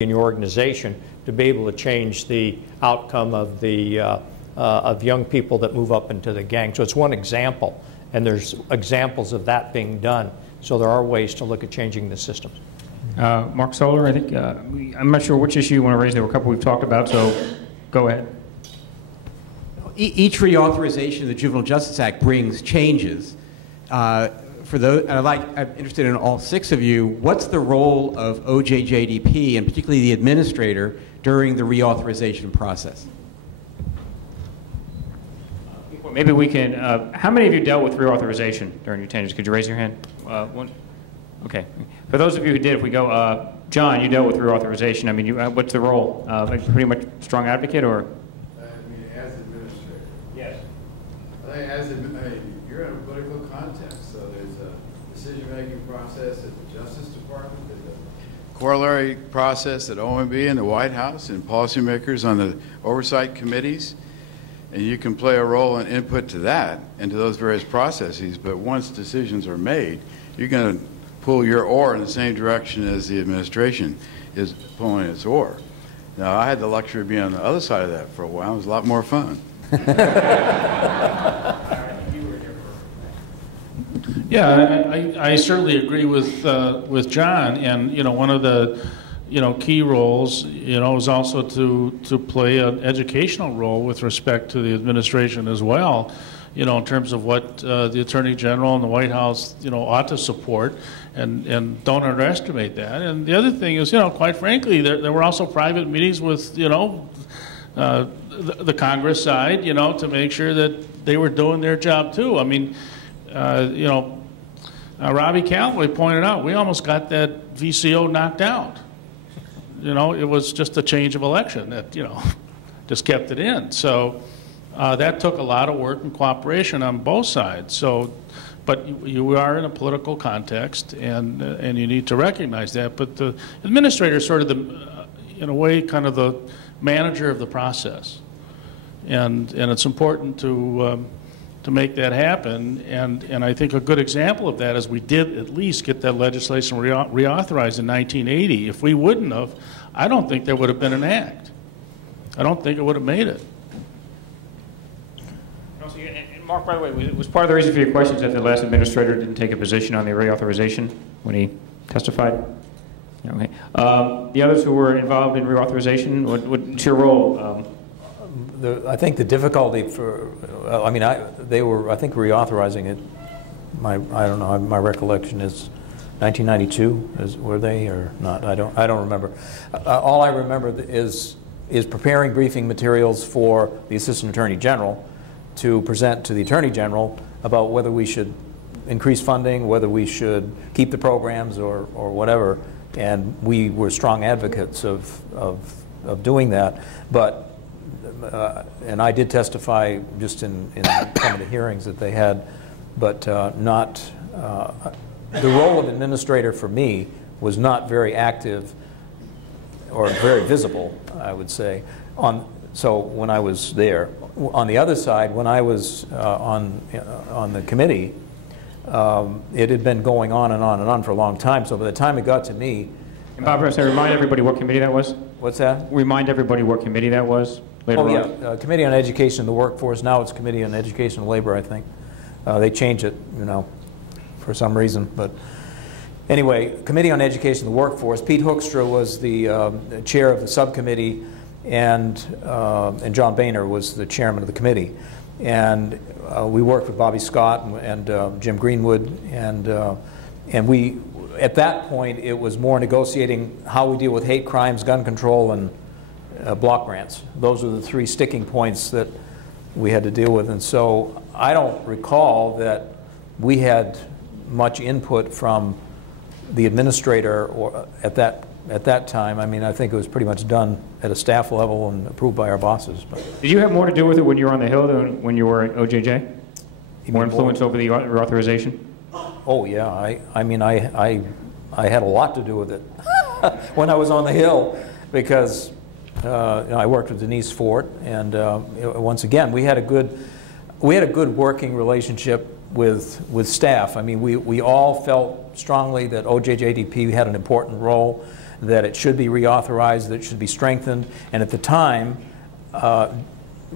in your organization to be able to change the outcome of the of young people that move up into the gang. So it's one example, and there's examples of that being done. So there are ways to look at changing the systems. Mark Soler, I think, I'm not sure which issue you want to raise. There were a couple we've talked about, so go ahead. Each reauthorization of the Juvenile Justice Act brings changes. For those, and I'm interested in all 6 of you, what's the role of OJJDP, and particularly the administrator, during the reauthorization process? Well, maybe we can, how many of you dealt with reauthorization during your tenures? Could you raise your hand? One. Okay. For those of you who did, if we go, John, you dealt with reauthorization. I mean, what's the role? Pretty much strong advocate, or? I mean, as administrator. Yes. I think you're in a political context, so there's a decision-making process at the Justice Department, there's a corollary process at OMB and the White House, and policymakers on the oversight committees, and you can play a role and input to that and to those various processes. But once decisions are made, you're going to pull your oar in the same direction as the administration is pulling its oar. Now, I had the luxury of being on the other side of that for a while. It was a lot more fun. Yeah, I certainly agree with John, and one of the key roles is also to play an educational role with respect to the administration as well, in terms of what the Attorney General and the White House ought to support, and don't underestimate that. And the other thing is, quite frankly, there were also private meetings with the Congress side, to make sure that they were doing their job too. I mean, Robbie Calloway pointed out, we almost got that VCO knocked out. It was just a change of election that, just kept it in. So that took a lot of work and cooperation on both sides. So, but you are in a political context, and you need to recognize that. But the administrator is sort of in a way, kind of the manager of the process. And it's important to make that happen, and I think a good example of that is we did at least get that legislation reauthorized in 1980. If we wouldn't have, I don't think there would have been an act. I don't think it would have made it. And Mark, by the way, was part of the reason for your questions that the last administrator didn't take a position on the reauthorization when he testified? Okay. The others who were involved in reauthorization, what's your role? I think the difficulty for, they were, I think, reauthorizing it. I don't know. My recollection is 1992. Were they or not? I don't remember. All I remember is preparing briefing materials for the Assistant Attorney General to present to the Attorney General about whether we should increase funding, whether we should keep the programs or whatever. And we were strong advocates of doing that, but. And I did testify just in some of the hearings that they had, but not, the role of administrator for me was not very active or very visible, I would say, so when I was there. On the other side, when I was on the committee, it had been going on and on and on for a long time, so by the time it got to me... And Bob, remind everybody what committee that was? What's that? Remind everybody what committee that was? Committee on Education and the Workforce. Now it's Committee on Education and Labor, I think. They changed it, for some reason. But anyway, Committee on Education and the Workforce. Pete Hoekstra was the chair of the subcommittee, and John Boehner was the chairman of the committee. And we worked with Bobby Scott and Jim Greenwood, and we, at that point, it was more negotiating how we deal with hate crimes, gun control, and block grants. Those are the 3 sticking points that we had to deal with. And so I don't recall that we had much input from the administrator or at that time. I mean, I think it was pretty much done at a staff level and approved by our bosses. But. Did you have more to do with it when you were on the Hill than when you were at OJJ? More influence over the reauthorization? Oh yeah, I mean I had a lot to do with it when I was on the Hill, because I worked with Denise Fort, and once again we had a good working relationship with staff. I mean, we all felt strongly that OJJDP had an important role, that it should be reauthorized, that it should be strengthened. And at the time,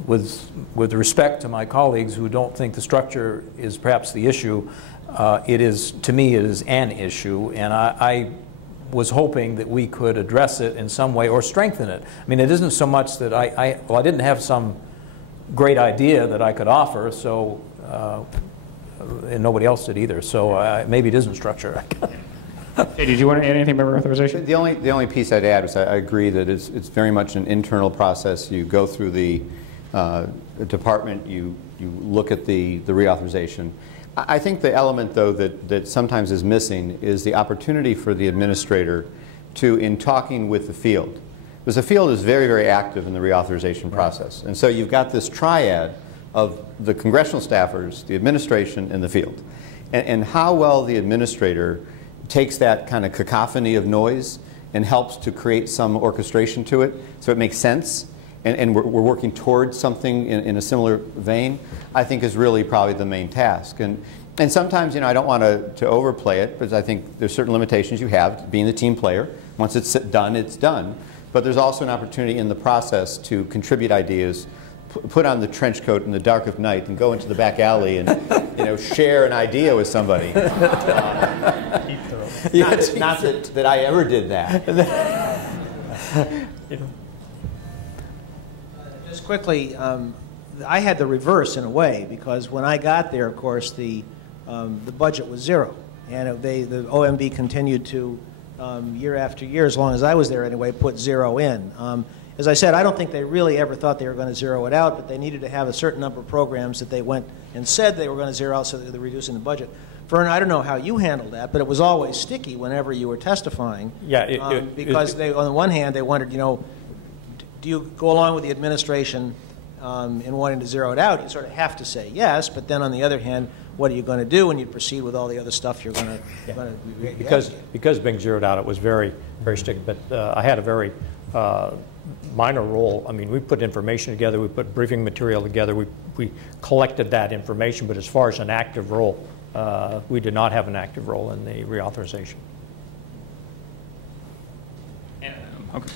with respect to my colleagues who don't think the structure is perhaps the issue, to me, it is an issue, and I was hoping that we could address it in some way or strengthen it. I mean, it isn't so much that I didn't have some great idea that I could offer, so, and nobody else did either, so maybe it isn't structure. Hey, did you want to add anything about reauthorization? The only piece I'd add is I agree that it's very much an internal process. You go through the department, you look at the reauthorization. I think the element, though, that sometimes is missing is the opportunity for the administrator to, in talking with the field, because the field is very, very active in the reauthorization process. And so you've got this triad of the congressional staffers, the administration, and the field. And how well the administrator takes that kind of cacophony of noise and helps to create some orchestration to it so it makes sense, and we're working towards something in a similar vein, I think is really probably the main task. And sometimes, I don't want to overplay it, because I think there's certain limitations you have being the team player. Once it's done, it's done. But there's also an opportunity in the process to contribute ideas, put on the trench coat in the dark of night and go into the back alley and share an idea with somebody. Not that I ever did that. Just quickly, I had the reverse in a way, because when I got there, of course, the budget was zero, and the OMB continued to year after year, as long as I was there anyway, put zero in. As I said, I don't think they really ever thought they were going to zero it out, but they needed to have a certain number of programs that they went and said they were going to zero out, so they're reducing the budget. Vern, I don't know how you handled that, but it was always sticky whenever you were testifying. Yeah, because they, on the one hand, they wondered, do you go along with the administration in wanting to zero it out? You sort of have to say yes, but then on the other hand, what are you going to do when you proceed with all the other stuff you're going to? Because being zeroed out, it was very, very sticky. But I had a very minor role. I mean, we put information together, we put briefing material together, we collected that information. But as far as an active role, we did not have an active role in the reauthorization. Okay.